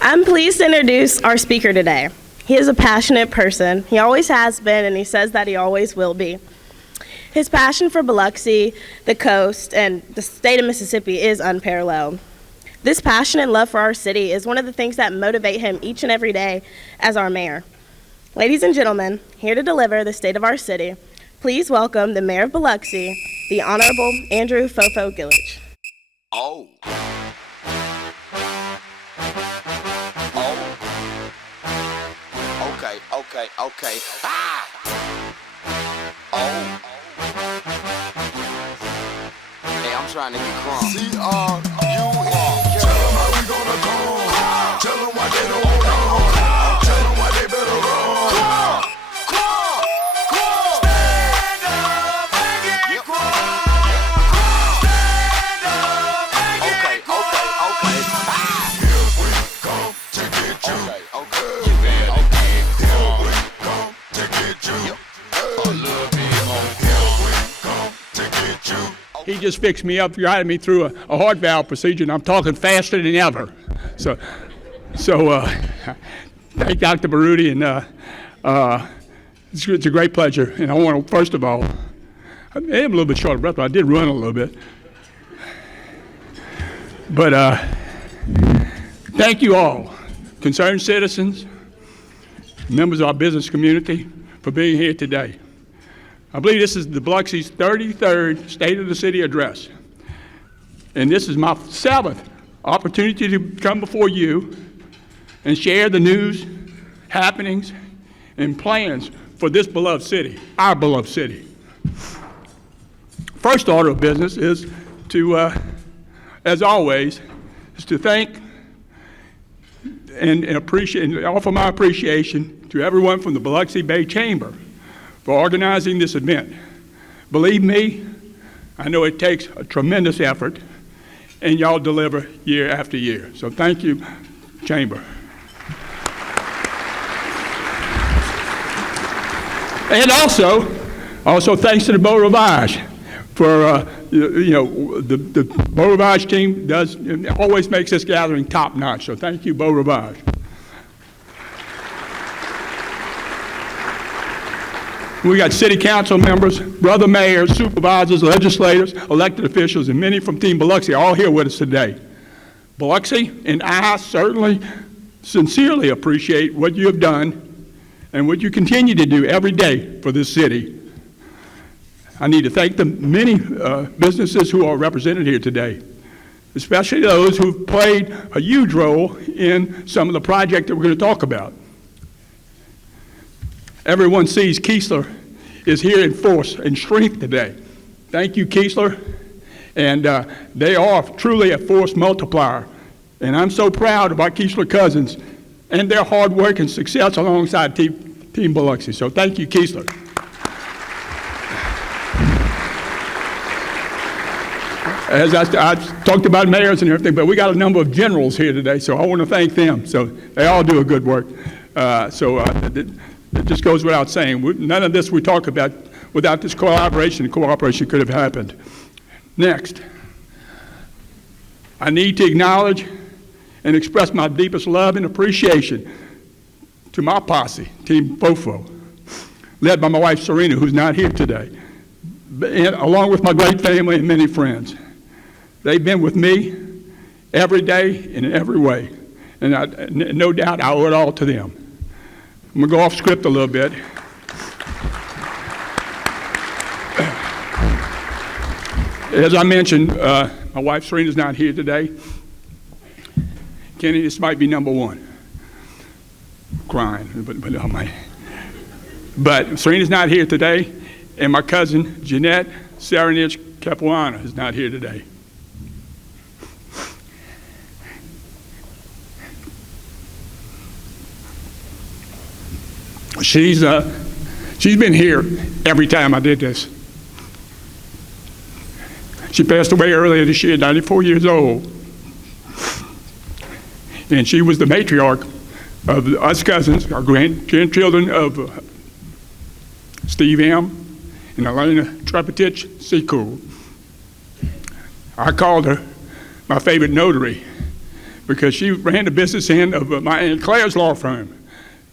I'm pleased to introduce our speaker today. He is a passionate person. He always has been, and he says that he always will be. His passion for Biloxi, the coast, and the state of Mississippi is unparalleled. This passion and love for our city is one of the things that motivate him each and every day as our mayor. Ladies and gentlemen, here to deliver the state of our city, please welcome the mayor of Biloxi, the Honorable Andrew Fofo Gillage. Oh. Okay. Ah! Oh. Hey, I'm trying to get crunk. C-R-U-E-K. Tell them how we gonna come. Tell them why they don't want on. Tell them why they better run. Stand up and get crunk. Stand up and get crunk. Here we come to get you. Okay. You better get crunk. Here we come to get you. A little bit more. Here we come to get you. He just fixed me up, guided me through a heart valve procedure, and I'm talking faster than ever. So thank Dr. Baruti, and it's a great pleasure. And I want to, first of all, I am a little bit short of breath, but I did run a little bit. But thank you all, concerned citizens, members of our business community, for being here today. I believe this is the Biloxi's 33rd State of the City address. And this is my 7th opportunity to come before you and share the news, happenings, and plans for this beloved city, our beloved city. First order of business is to, as always, is to thank and appreciate and offer my appreciation to everyone from the Biloxi Bay Chamber for organizing this event. Believe me, I know it takes a tremendous effort, and y'all deliver year after year. So thank you, Chamber. And also thanks to the Beau Rivage for, the Beau Rivage team always makes this gathering top notch. So thank you, Beau Rivage. We got city council members, brother mayors, supervisors, legislators, elected officials, and many from Team Biloxi all here with us today. Biloxi and I certainly sincerely appreciate what you have done and what you continue to do every day for this city. I need to thank the many businesses who are represented here today, especially those who've played a huge role in some of the projects that we're going to talk about. Everyone sees Keesler is here in force and strength today. Thank you, Keesler. And they are truly a force multiplier. And I'm so proud of our Keesler cousins and their hard work and success alongside Team Biloxi. So thank you, Keesler. As I talked about mayors and everything, but we got a number of generals here today, so I want to thank them. So they all do a good work. It just goes without saying. None of this we talk about without this collaboration and cooperation could have happened. Next, I need to acknowledge and express my deepest love and appreciation to my posse, Team Fofo, led by my wife Serena, who's not here today, and along with my great family and many friends. They've been with me every day and in every way, and no doubt I owe it all to them. I'm going to go off script a little bit. As I mentioned, my wife Serena's not here today. Kenny, this might be number one. Crying, but Serena's not here today, and my cousin Jeanette Saranich Capuana is not here today. She's been here every time I did this. She passed away earlier this year, 94 years old. And she was the matriarch of us cousins, our grandchildren of Steve M. and Elena Trepetich Secool. I called her my favorite notary because she ran the business end of my Aunt Claire's law firm,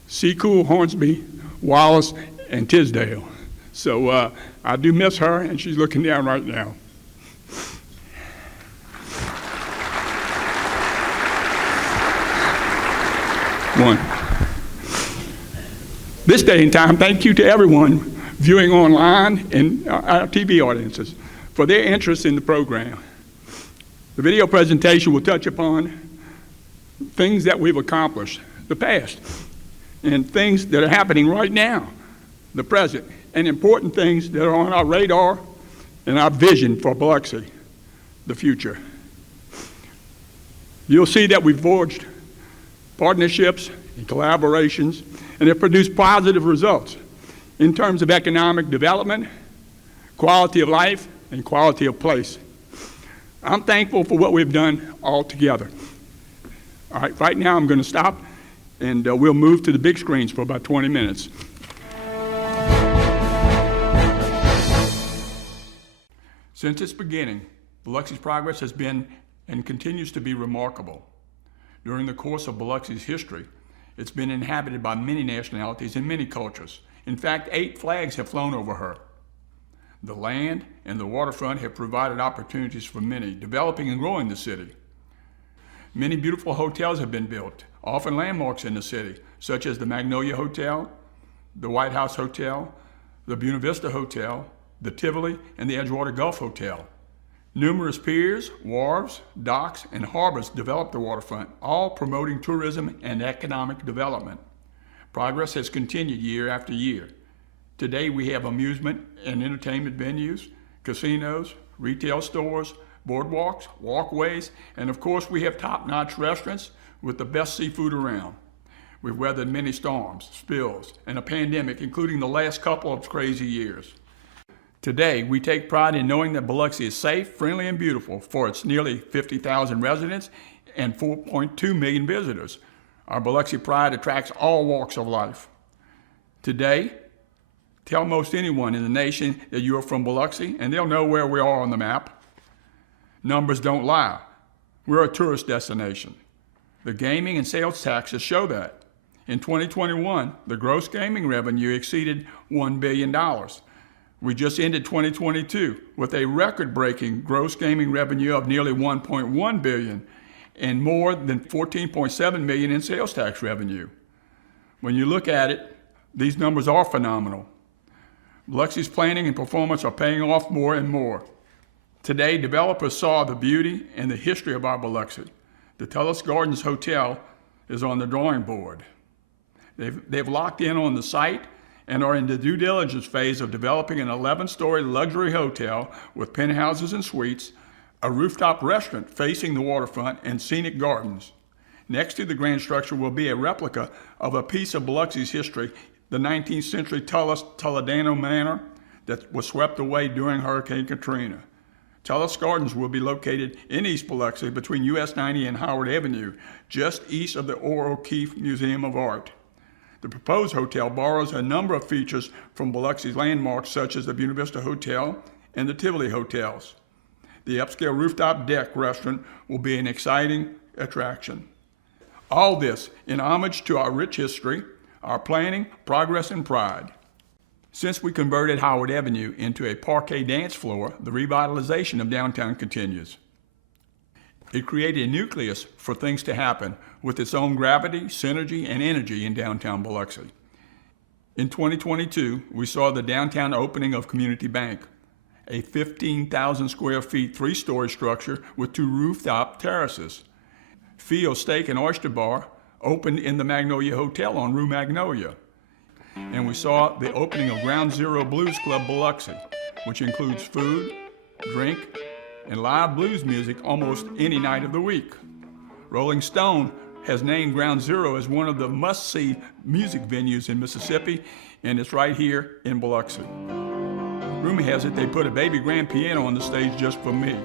Seacool, Hornsby, Wallace, and Tisdale. So I do miss her, and she's looking down right now. One. This day and time, thank you to everyone viewing online and our TV audiences for their interest in the program. The video presentation will touch upon things that we've accomplished, the past, and things that are happening right now, the present, and important things that are on our radar and our vision for Biloxi, the future. You'll see that we've forged partnerships and collaborations, and have produced positive results in terms of economic development, quality of life, and quality of place. I'm thankful for what we've done all together. All right, right now I'm going to stop, and we'll move to the big screens for about 20 minutes. Since its beginning, Biloxi's progress has been and continues to be remarkable. During the course of Biloxi's history, it's been inhabited by many nationalities and many cultures. In fact, 8 flags have flown over her. The land and the waterfront have provided opportunities for many, developing and growing the city. Many beautiful hotels have been built, often landmarks in the city, such as the Magnolia Hotel, the White House Hotel, the Buena Vista Hotel, the Tivoli, and the Edgewater Gulf Hotel. Numerous piers, wharves, docks, and harbors developed the waterfront, all promoting tourism and economic development. Progress has continued year after year. Today we have amusement and entertainment venues, casinos, retail stores, boardwalks, walkways, and of course we have top-notch restaurants with the best seafood around. We've weathered many storms, spills, and a pandemic, including the last couple of crazy years. Today, we take pride in knowing that Biloxi is safe, friendly, and beautiful for its nearly 50,000 residents and 4.2 million visitors. Our Biloxi pride attracts all walks of life. Today, tell most anyone in the nation that you are from Biloxi, and they'll know where we are on the map. Numbers don't lie. We're a tourist destination. The gaming and sales taxes show that. In 2021, the gross gaming revenue exceeded $1 billion. We just ended 2022 with a record-breaking gross gaming revenue of nearly $1.1 billion and more than $14.7 million in sales tax revenue. When you look at it, these numbers are phenomenal. Biloxi's planning and performance are paying off more and more. Today, developers saw the beauty and the history of our Biloxi. The Tullis Gardens Hotel is on the drawing board. They've locked in on the site and are in the due diligence phase of developing an 11-story luxury hotel with penthouses and suites, a rooftop restaurant facing the waterfront, and scenic gardens. Next to the grand structure will be a replica of a piece of Biloxi's history, the 19th century Tullis Toledano Manor that was swept away during Hurricane Katrina. Tullis Gardens will be located in East Biloxi between US 90 and Howard Avenue, just east of the Orr O'Keefe Museum of Art. The proposed hotel borrows a number of features from Biloxi's landmarks such as the Buena Vista Hotel and the Tivoli Hotels. The upscale rooftop deck restaurant will be an exciting attraction. All this in homage to our rich history, our planning, progress, and pride. Since we converted Howard Avenue into a parquet dance floor, the revitalization of downtown continues. It created a nucleus for things to happen with its own gravity, synergy, and energy in downtown Biloxi. In 2022, we saw the downtown opening of Community Bank, a 15,000 square feet, 3-story structure with 2 rooftop terraces. Fio's Steak and Oyster Bar opened in the Magnolia Hotel on Rue Magnolia. And we saw the opening of Ground Zero Blues Club Biloxi, which includes food, drink, and live blues music almost any night of the week. Rolling Stone has named Ground Zero as one of the must-see music venues in Mississippi, and it's right here in Biloxi. Rumor has it they put a baby grand piano on the stage just for me.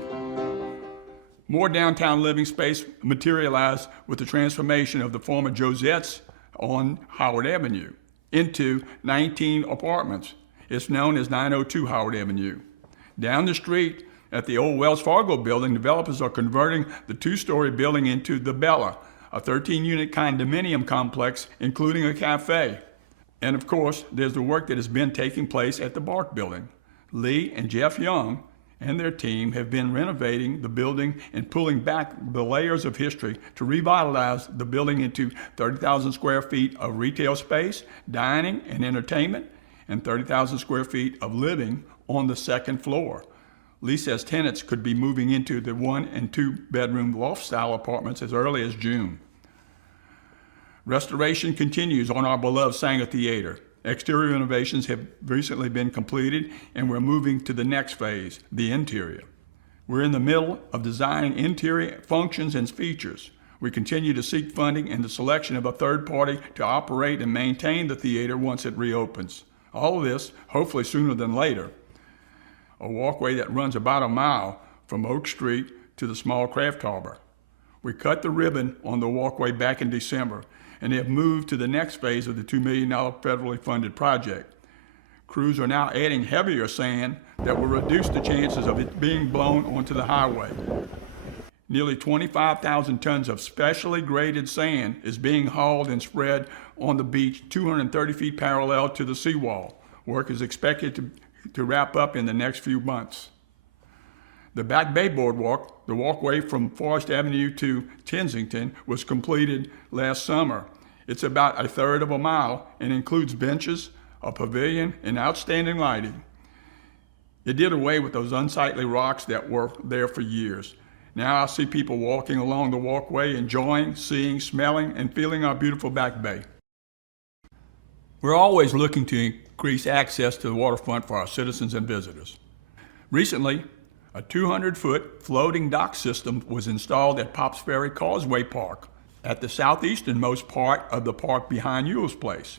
More downtown living space materialized with the transformation of the former Josette's on Howard Avenue into 19 apartments. It's known as 902 Howard Avenue. Down the street At the old Wells Fargo building, developers are converting the two-story building into the Bella, a 13-unit condominium complex, including a cafe. And of course, there's the work that has been taking place at the Bark building. Lee and Jeff Young and their team have been renovating the building and pulling back the layers of history to revitalize the building into 30,000 square feet of retail space, dining and entertainment, and 30,000 square feet of living on the second floor. Lee says tenants could be moving into the 1 and 2 bedroom loft style apartments as early as June. Restoration continues on our beloved Sanger Theater. Exterior renovations have recently been completed, and we're moving to the next phase, the interior. We're in the middle of designing interior functions and features. We continue to seek funding in the selection of a third party to operate and maintain the theater once it reopens. All of this, hopefully sooner than later. A walkway that runs about a mile from Oak Street to the small craft harbor. We cut the ribbon on the walkway back in December and have moved to the next phase of the $2 million federally funded project. Crews are now adding heavier sand that will reduce the chances of it being blown onto the highway. Nearly 25,000 tons of specially graded sand is being hauled and spread on the beach 230 feet parallel to the seawall. Work is expected to wrap up in the next few months. The Back Bay Boardwalk, the walkway from Forest Avenue to Kensington, was completed last summer. It's about a third of a mile and includes benches, a pavilion, and outstanding lighting. It did away with those unsightly rocks that were there for years. Now I see people walking along the walkway, enjoying, seeing, smelling, and feeling our beautiful Back Bay. We're always looking to increase access to the waterfront for our citizens and visitors. Recently, a 200-foot floating dock system was installed at Pops Ferry Causeway Park, at the southeasternmost part of the park behind Ewell's Place.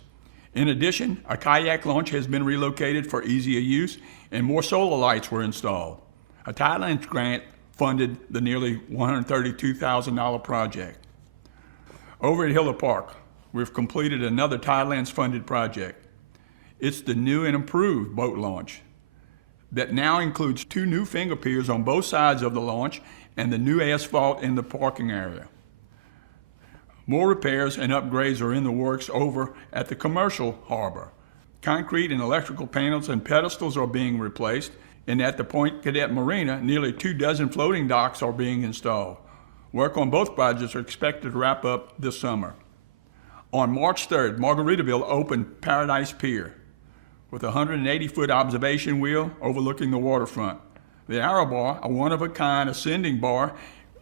In addition, a kayak launch has been relocated for easier use, and more solar lights were installed. A Thailand grant funded the nearly $132,000 project. Over at Hiller Park, we've completed another Thailand's-funded project. It's the new and improved boat launch that now includes 2 new finger piers on both sides of the launch and the new asphalt in the parking area. More repairs and upgrades are in the works over at the commercial harbor. Concrete and electrical panels and pedestals are being replaced, and at the Point Cadet Marina, nearly 24 floating docks are being installed. Work on both projects are expected to wrap up this summer. On March 3rd, Margaritaville opened Paradise Pier with a 180-foot observation wheel overlooking the waterfront. The Arrow Bar, a one-of-a-kind ascending bar,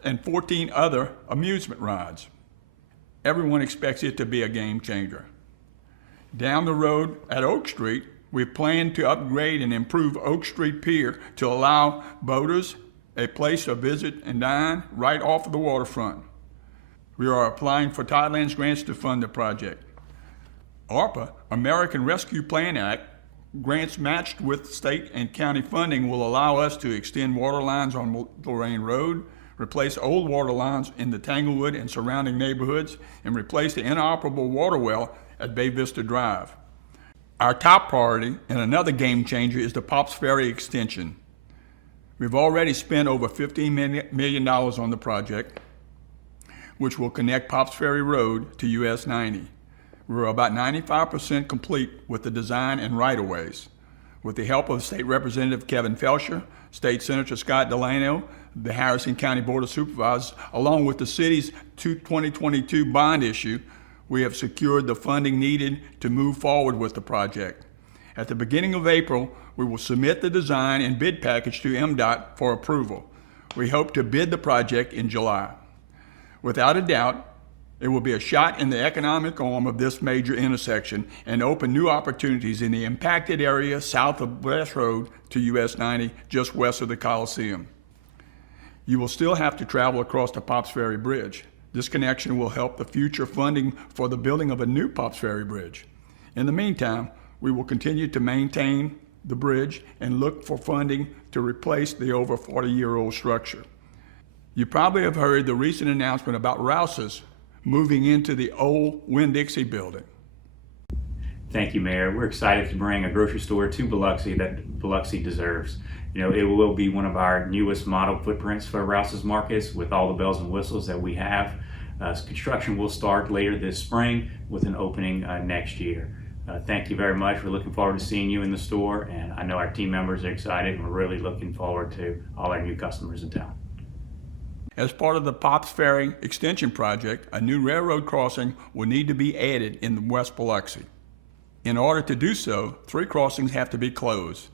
and 14 other amusement rides. Everyone expects it to be a game changer. Down the road at Oak Street, we plan to upgrade and improve Oak Street Pier to allow boaters a place to visit and dine right off of the waterfront. We are applying for Thailand's grants to fund the project. ARPA, American Rescue Plan Act, grants matched with state and county funding will allow us to extend water lines on Lorraine Road, replace old water lines in the Tanglewood and surrounding neighborhoods, and replace the inoperable water well at Bay Vista Drive. Our top priority and another game changer is the Pops Ferry extension. We've already spent over $15 million on the project, which will connect Pops Ferry Road to US 90. We're about 95% complete with the design and right-of-ways. With the help of State Representative Kevin Felcher, State Senator Scott Delano, the Harrison County Board of Supervisors, along with the city's 2022 bond issue, we have secured the funding needed to move forward with the project. At the beginning of April, we will submit the design and bid package to MDOT for approval. We hope to bid the project in July. Without a doubt, it will be a shot in the economic arm of this major intersection and open new opportunities in the impacted area south of West Road to US 90, just west of the Coliseum. You will still have to travel across the Pops Ferry Bridge. This connection will help the future funding for the building of a new Pops Ferry Bridge. In the meantime, we will continue to maintain the bridge and look for funding to replace the over 40-year-old structure. You probably have heard the recent announcement about Rouse's moving into the old Winn-Dixie building. Thank you, Mayor. We're excited to bring a grocery store to Biloxi that Biloxi deserves. You know, it will be one of our newest model footprints for Rouse's Markets with all the bells and whistles that we have. Construction will start later this spring with an opening next year. Thank you very much. We're looking forward to seeing you in the store, and I know our team members are excited, and we're really looking forward to all our new customers in town. As part of the Pops Ferry Extension Project, a new railroad crossing will need to be added in West Biloxi. In order to do so, 3 crossings have to be closed.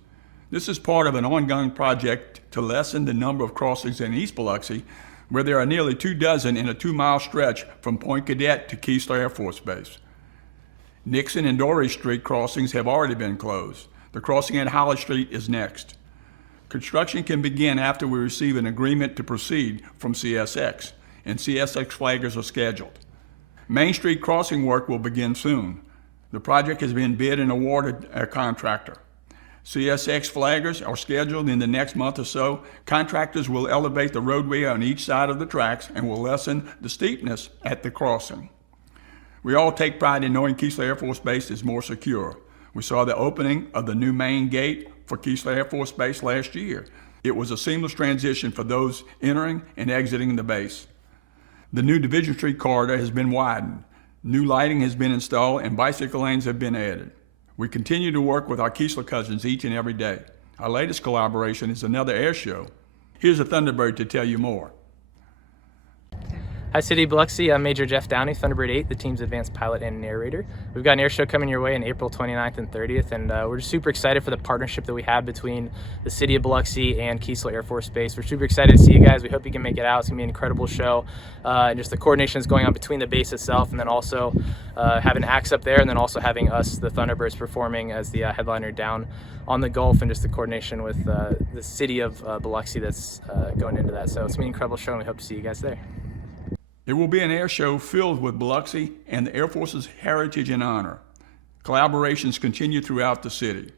This is part of an ongoing project to lessen the number of crossings in East Biloxi, where there are nearly 24 in a 2-mile stretch from Point Cadet to Keesler Air Force Base. Nixon and Dorey Street crossings have already been closed. The crossing at Holly Street is next. Construction can begin after we receive an agreement to proceed from CSX, and CSX flaggers are scheduled. Main Street crossing work will begin soon. The project has been bid and awarded a contractor. CSX flaggers are scheduled in the next month or so. Contractors will elevate the roadway on each side of the tracks and will lessen the steepness at the crossing. We all take pride in knowing Keesler Air Force Base is more secure. We saw the opening of the new main gate for Keesler Air Force Base last year. It was a seamless transition for those entering and exiting the base. The new Division Street corridor has been widened. New lighting has been installed and bicycle lanes have been added. We continue to work with our Keesler cousins each and every day. Our latest collaboration is another air show. Here's a Thunderbird to tell you more. Hi City of Biloxi, I'm Major Jeff Downey, Thunderbird 8, the team's advanced pilot and narrator. We've got an air show coming your way on April 29th and 30th, and we're just super excited for the partnership that we have between the City of Biloxi and Keesler Air Force Base. We're super excited to see you guys. We hope you can make it out. It's going to be an incredible show. And just the coordination is going on between the base itself and then also having acts up there and then also having us, the Thunderbirds, performing as the headliner down on the Gulf, and just the coordination with the City of Biloxi that's going into that. So it's going to be an incredible show, and we hope to see you guys there. It will be an air show filled with Biloxi and the Air Force's heritage and honor. Collaborations continue throughout the city.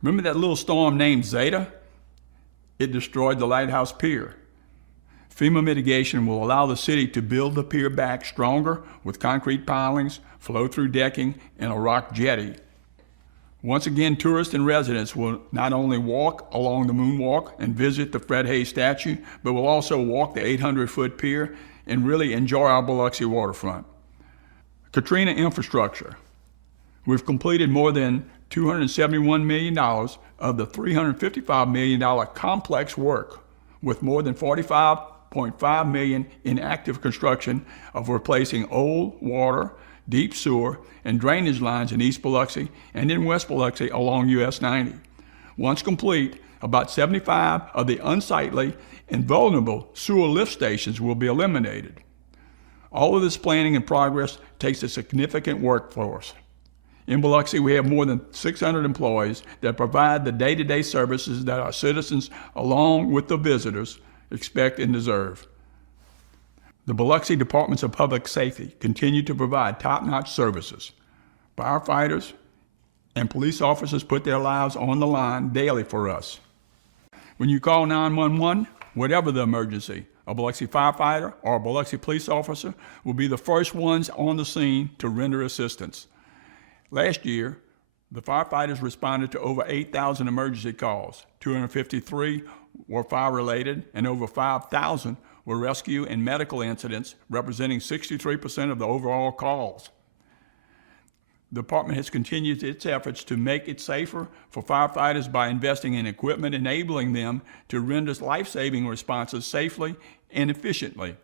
Remember that little storm named Zeta? It destroyed the Lighthouse Pier. FEMA mitigation will allow the city to build the pier back stronger with concrete pilings, flow-through decking, and a rock jetty. Once again, tourists and residents will not only walk along the moonwalk and visit the Fred Hayes statue, but will also walk the 800-foot pier and really enjoy our Biloxi waterfront. Katrina infrastructure. We've completed more than $271 million of the $355 million complex work, with more than $45.5 million in active construction of replacing old water, deep sewer, and drainage lines in East Biloxi and in West Biloxi along US 90. Once complete, about 75 of the unsightly and vulnerable sewer lift stations will be eliminated. All of this planning and progress takes a significant workforce. In Biloxi, we have more than 600 employees that provide the day-to-day services that our citizens, along with the visitors, expect and deserve. The Biloxi Departments of Public Safety continue to provide top-notch services. Firefighters and police officers put their lives on the line daily for us. When you call 911, whatever the emergency, a Biloxi firefighter or a Biloxi police officer will be the first ones on the scene to render assistance. Last year, the firefighters responded to over 8,000 emergency calls. 253 were fire-related, and over 5,000 were rescue and medical incidents, representing 63% of the overall calls. The department has continued its efforts to make it safer for firefighters by investing in equipment enabling them to render life-saving responses safely and efficiently.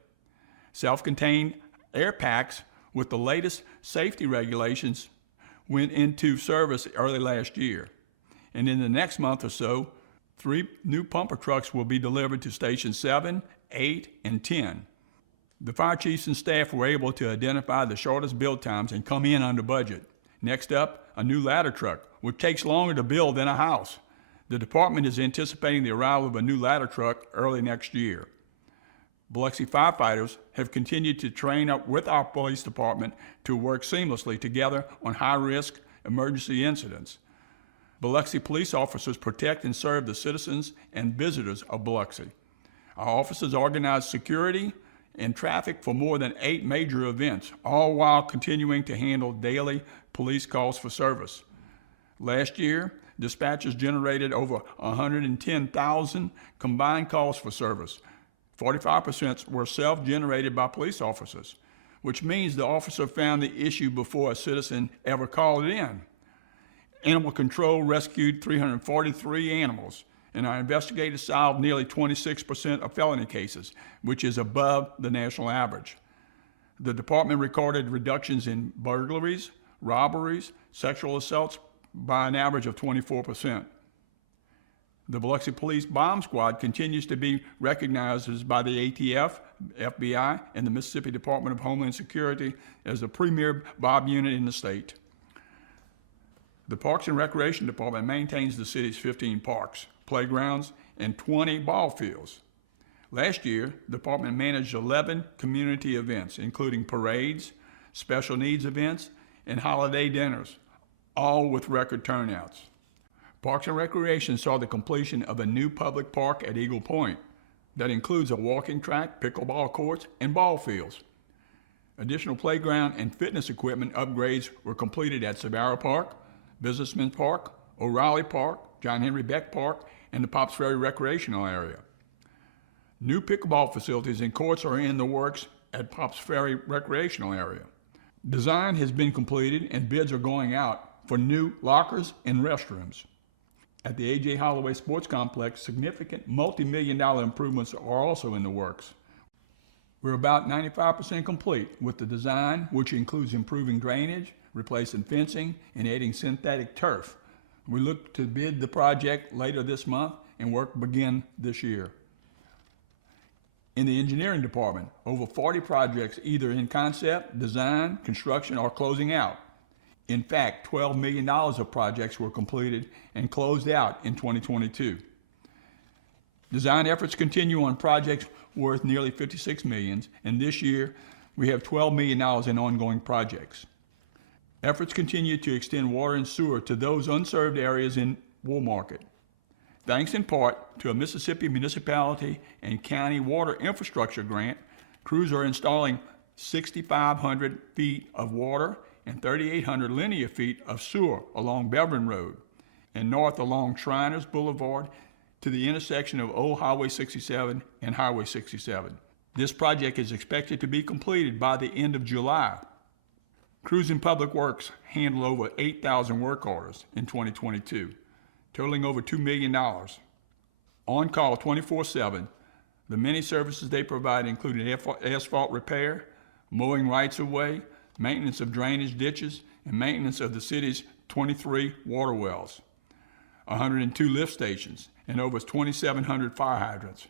Self-contained air packs with the latest safety regulations went into service early last year. And in the next month or so, 3 new pumper trucks will be delivered to Station 7, 8, and 10. The fire chiefs and staff were able to identify the shortest build times and come in under budget. Next up, a new ladder truck, which takes longer to build than a house. The department is anticipating the arrival of a new ladder truck early next year. Biloxi firefighters have continued to train up with our police department to work seamlessly together on high-risk emergency incidents. Biloxi police officers protect and serve the citizens and visitors of Biloxi. Our officers organize security and traffic for more than 8 major events, all while continuing to handle daily police calls for service. Last year, dispatchers generated over 110,000 combined calls for service. 45% were self-generated by police officers, which means the officer found the issue before a citizen ever called it in. Animal control rescued 343 animals, and our investigators solved nearly 26% of felony cases, which is above the national average. The department recorded reductions in burglaries, robberies, sexual assaults by an average of 24%. The Biloxi Police Bomb Squad continues to be recognized by the ATF, FBI, and the Mississippi Department of Homeland Security as the premier bomb unit in the state. The Parks and Recreation Department maintains the city's 15 parks, playgrounds, and 20 ball fields. Last year, the department managed 11 community events, including parades, special needs events, and holiday dinners, all with record turnouts. Parks and Recreation saw the completion of a new public park at Eagle Point that includes a walking track, pickleball courts, and ball fields. Additional playground and fitness equipment upgrades were completed at Sabara Park, Businessman Park, O'Reilly Park, John Henry Beck Park, and the Pops Ferry recreational area. New pickleball facilities and courts are in the works at Pops Ferry recreational area. Design has been completed and bids are going out for new lockers and restrooms. At the A.J. Holloway Sports Complex, significant multi-million-dollar improvements are also in the works. We're about 95% complete with the design, which includes improving drainage, replacing fencing, and adding synthetic turf. We look to bid the project later this month and work begin this year. In the engineering department, over 40 projects either in concept, design, construction, or closing out. In fact, $12 million of projects were completed and closed out in 2022. Design efforts continue on projects worth nearly $56 million, and this year we have $12 million in ongoing projects. Efforts continue to extend water and sewer to those unserved areas in Wool Market. Thanks in part to a Mississippi municipality and county water infrastructure grant, crews are installing 6,500 feet of water and 3,800 linear feet of sewer along Beverin Road and north along Shriners Boulevard to the intersection of Old Highway 67 and Highway 67. This project is expected to be completed by the end of July. Crews in Public Works handled over 8,000 work orders in 2022, totaling over $2 million. On call 24/7, the many services they provide include asphalt repair, mowing rights of way, maintenance of drainage ditches, and maintenance of the city's 23 water wells, 102 lift stations, and over 2,700 fire hydrants.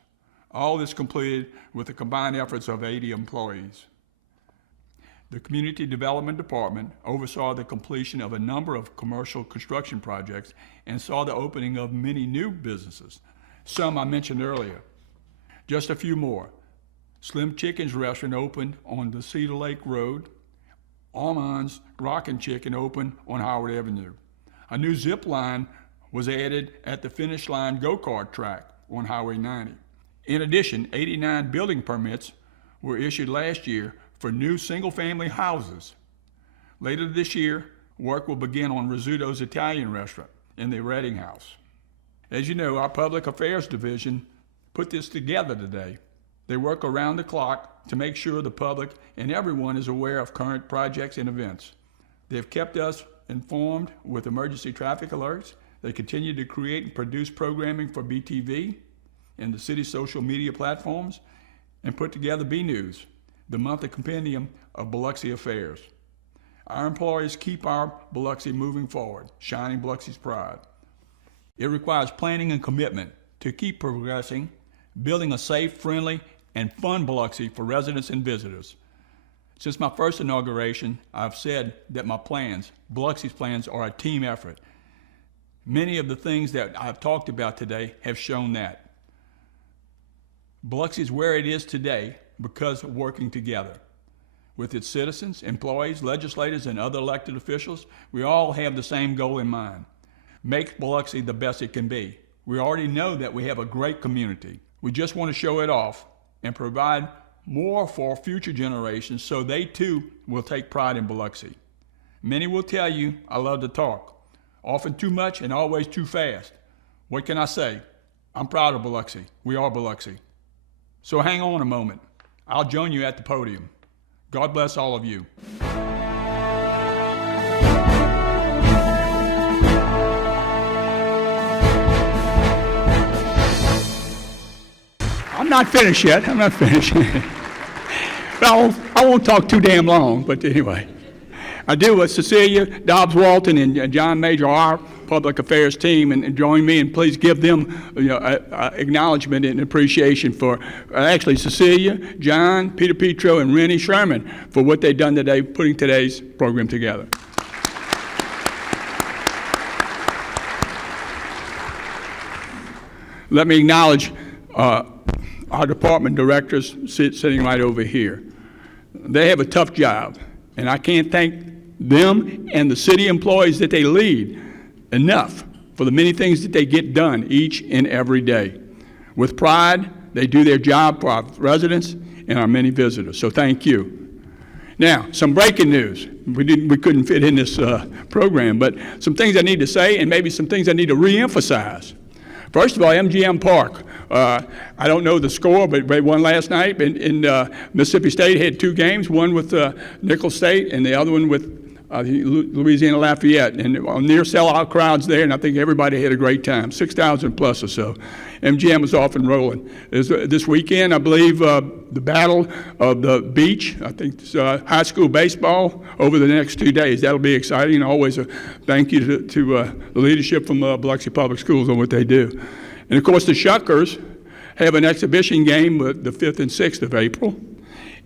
All this completed with the combined efforts of 80 employees. The Community Development Department oversaw the completion of a number of commercial construction projects and saw the opening of many new businesses, some I mentioned earlier. Just a few more. Slim Chicken's restaurant opened on the Cedar Lake Road. Armand's Rockin' Chicken opened on Howard Avenue. A new zip line was added at the Finish Line go-kart track on Highway 90. In addition, 89 building permits were issued last year for new single-family houses. Later this year, work will begin on Rizzuto's Italian restaurant in the Redding House. As you know, our Public Affairs Division put this together today. They work around the clock to make sure the public and everyone is aware of current projects and events. They've kept us informed with emergency traffic alerts. They continue to create and produce programming for BTV and the city's social media platforms and put together B-News, the monthly compendium of Biloxi affairs. Our employees keep our Biloxi moving forward, shining Biloxi's pride. It requires planning and commitment to keep progressing, building a safe, friendly, and fun Biloxi for residents and visitors. Since my first inauguration, I've said that my plans, Biloxi's plans, are a team effort. Many of the things that I've talked about today have shown that. Biloxi is where it is today because of working together. With its citizens, employees, legislators, and other elected officials, we all have the same goal in mind. Make Biloxi the best it can be. We already know that we have a great community. We just want to show it off and provide more for future generations so they too will take pride in Biloxi. Many will tell you I love to talk, often too much and always too fast. What can I say? I'm proud of Biloxi. We are Biloxi. So hang on a moment. I'll join you at the podium. God bless all of you. I'm not finished yet. I'm not finished. Well, I won't talk too damn long, but anyway. I do with Cecilia, Dobbs Walton, and John Major, our public affairs team, and join me, and please give them acknowledgement and appreciation for actually Cecilia, John, Peter Petro, and Rennie Sherman for what they've done today, putting today's program together. Let me acknowledge our department directors sitting right over here. They have a tough job, and I can't thank them and the city employees that they lead enough for the many things that they get done each and every day. With pride, they do their job for our residents and our many visitors, so thank you. Now, some breaking news. We couldn't fit in this program, but some things I need to say and maybe some things I need to reemphasize. First of all, MGM Park. I don't know the score, but they won last night. And Mississippi State had two games, one with Nicholls State and the other one with Louisiana Lafayette. And near sellout crowds there, and I think everybody had a great time, 6,000 plus or so. MGM was off and rolling. This weekend, I believe, the Battle of the Beach, I think it's high school baseball over the next 2 days. That'll be exciting. Always a thank you to the leadership from Biloxi Public Schools on what they do. And of course, the Shuckers have an exhibition game the 5th and 6th of April,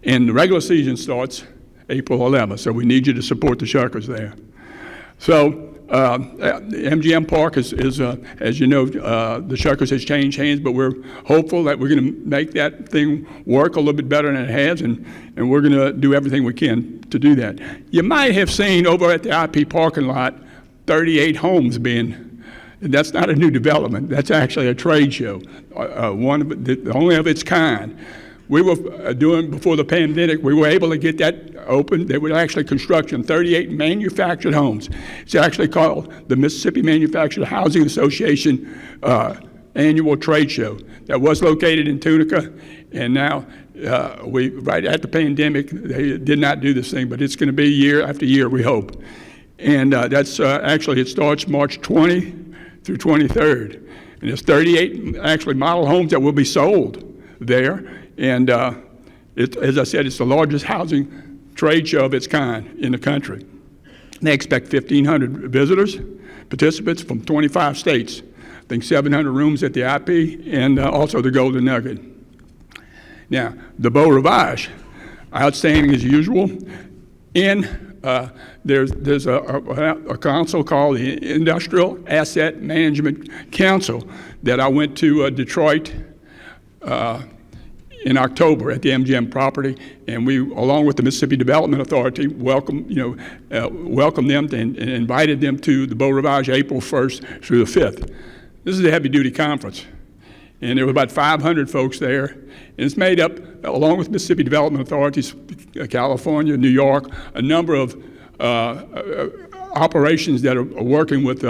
and the regular season starts April 11th, so we need you to support the Shuckers there. So MGM Park is as you know, the Shuckers has changed hands, but we're hopeful that we're going to make that thing work a little bit better than it has, and we're going to do everything we can to do that. You might have seen over at the IP parking lot 38 homes being. That's not a new development. That's actually a trade show, the only of its kind. We were doing, before the pandemic, we were able to get that open. They were actually construction, 38 manufactured homes. It's actually called the Mississippi Manufactured Housing Association annual trade show. That was located in Tunica, and now right at the pandemic, they did not do this thing, but it's going to be year after year, we hope. And that's actually, it starts March 20 through 23rd. And there's 38 actually model homes that will be sold there. And as I said, it's the largest housing trade show of its kind in the country. They expect 1,500 visitors, participants from 25 states. I think 700 rooms at the IP and also the Golden Nugget. Now, the Beau Rivage, outstanding as usual. There's a council called the Industrial Asset Management Council that I went to Detroit in October at the MGM property, and we, along with the Mississippi Development Authority, welcomed them and invited them to the Beau Rivage April 1st through the 5th. This is a heavy-duty conference, and there were about 500 folks there, and it's made up, along with Mississippi Development Authorities, California, New York, a number of operations that are working with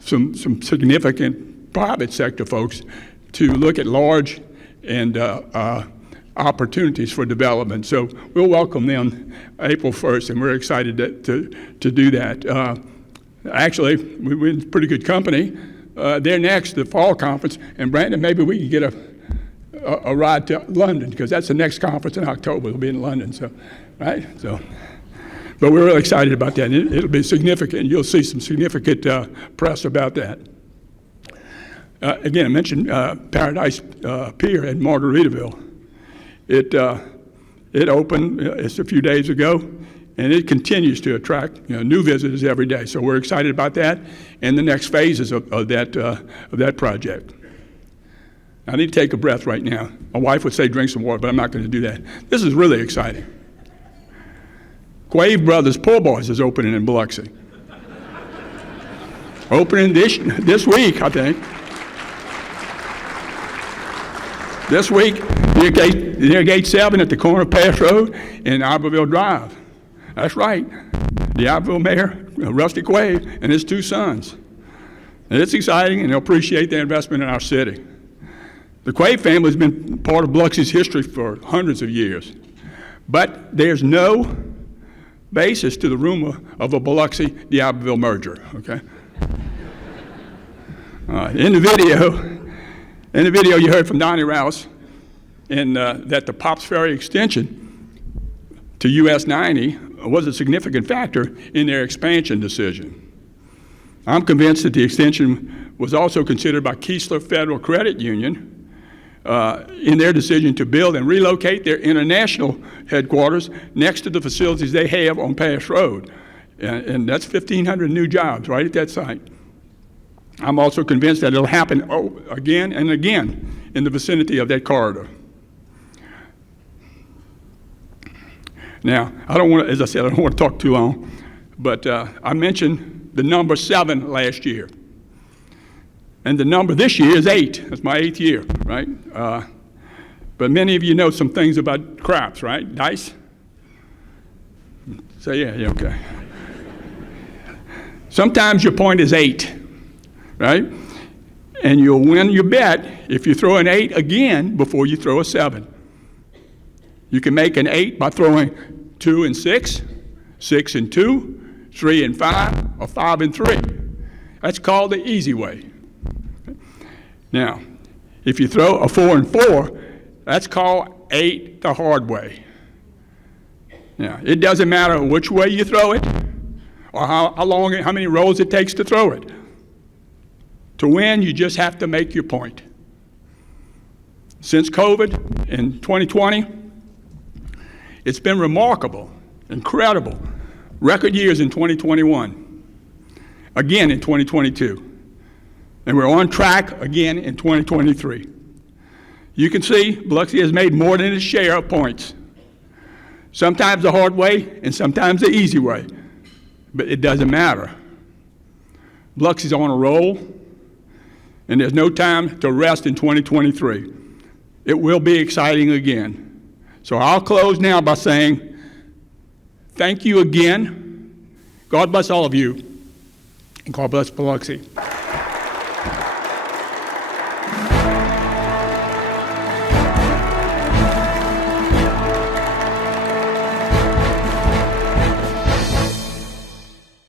some significant private sector folks to look at large and opportunities for development. So we'll welcome them April 1st, and we're excited to do that. Actually, we're in pretty good company. They're next, the fall conference, and Brandon, maybe we can get a ride to London, because that's the next conference in October. It'll be in London, so, right? So, but we're really excited about that. It'll be significant. You'll see some significant press about that. Again, I mentioned Paradise Pier in Margaritaville. It opened just a few days ago, and it continues to attract new visitors every day. So we're excited about that and the next phases of that project. I need to take a breath right now. My wife would say drink some water, but I'm not going to do that. This is really exciting. Quave Brothers Poor Boys is opening in Biloxi. Opening this week, I think. This week, near Gate 7 at the corner of Pass Road and Iberville Drive. That's right. the Abbeville mayor, Rusty Quaid, and his two sons. And it's exciting, and they'll appreciate the investment in our city. The Quaid family has been part of Biloxi's history for hundreds of years. But there's no basis to the rumor of a Biloxi-Abbeville merger, okay? In the video you heard from Donnie Rouse that the Pops Ferry extension to US 90 was a significant factor in their expansion decision. I'm convinced that the extension was also considered by Keesler Federal Credit Union in their decision to build and relocate their international headquarters next to the facilities they have on Pass Road. And that's 1,500 new jobs right at that site. I'm also convinced that it'll happen again and again in the vicinity of that corridor. Now, I don't want to, as I said, I don't want to talk too long, but I mentioned the number 7 last year. And the number this year is 8. That's my 8th year, right? But many of you know some things about craps, right? Dice? Say yeah, okay. Sometimes your point is 8, right? And you'll win your bet if you throw an 8 again before you throw a 7. You can make an 8 by throwing 2 and 6, 6 and 2, 3 and 5, or 5 and 3. That's called the easy way. Now, if you throw a 4 and 4, that's called 8 the hard way. Now, it doesn't matter which way you throw it or how many rolls it takes to throw it. To win, you just have to make your point. Since COVID in 2020, it's been remarkable, incredible. Record years in 2021, again in 2022. And we're on track again in 2023. You can see Biloxi has made more than its share of points. Sometimes the hard way and sometimes the easy way, but it doesn't matter. Biloxi's on a roll, and there's no time to rest in 2023. It will be exciting again. So I'll close now by saying thank you again. God bless all of you, and God bless Biloxi.